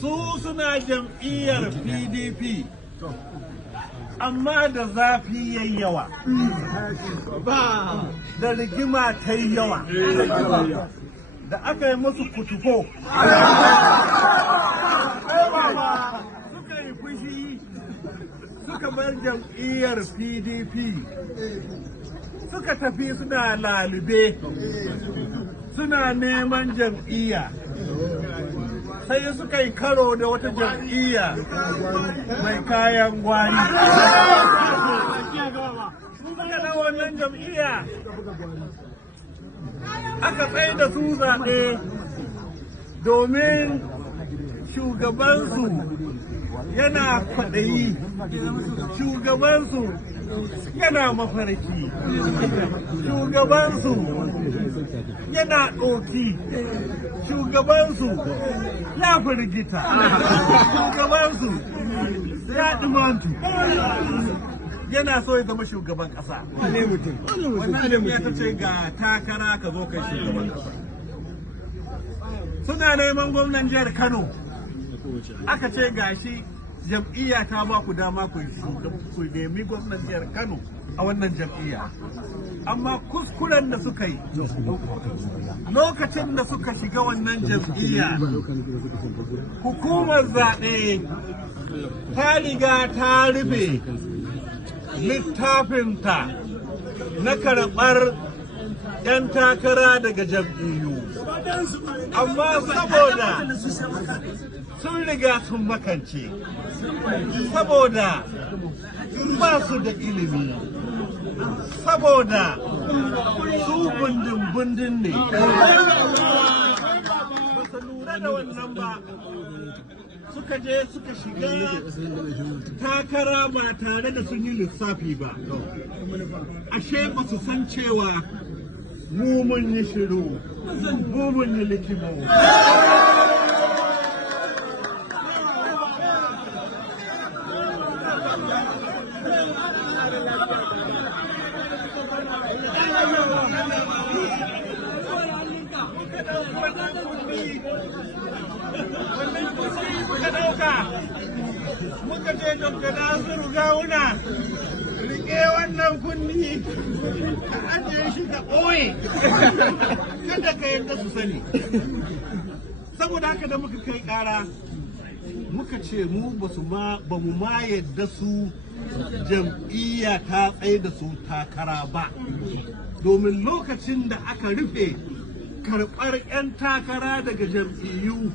su suna jam'iyyar PDP amma da zafi yayi yawa da rigima ta yi yawa da aka yi musu kutufo suka yi fushi suka bar jam'iyyar PDP suka tafi suna lalube suna neman jam'iyya sai suka yi karo da wata jam'iyya mai kayan gwari suka da wannan jam'iyya aka tsaye da su zaɓe domin shugabansu yana kwaɗayi, shugabansu yana mafarki, shugabansu yana ɗoki, shugabansu ya firgita, shugabansu ya ɗumantu, yana so ya zama shugaban ƙasa. Wannan ya ta ce ga takara ka zo kai shugaban ƙasa. Suna neman gwamnan jihar Kano. Aka ce gashi jam'iyya ta ba ku dama ku nemi gwamnan jihar Kano a wannan jam'iyya. Amma kuskuren da suka yi lokacin da suka shiga wannan jam'iyya, hukumar zaɓe ta riga ta rufe littafinta na karɓar 'yan takara daga jam'iyyu. Amma saboda sun riga sun makance, saboda ba su da ilimi, saboda su bundin ne, ba su lura da wannan ba, suka je suka shiga takara ba tare da sun yi lissafi ba. Ashe ba su san cewa mu mun yi shiru, mu mun yi likimo. Muka ce Dr. Nasiru Gawuna, rike wannan kunni ka ajiye shi ka ɓoye kada ka yadda su sani. Saboda haka da muka kai ƙara muka ce mu ba mu ma yadda su jam'iyya ta tsaye da su takara ba, domin lokacin da aka rufe karɓar 'yan takara daga jam'iyyu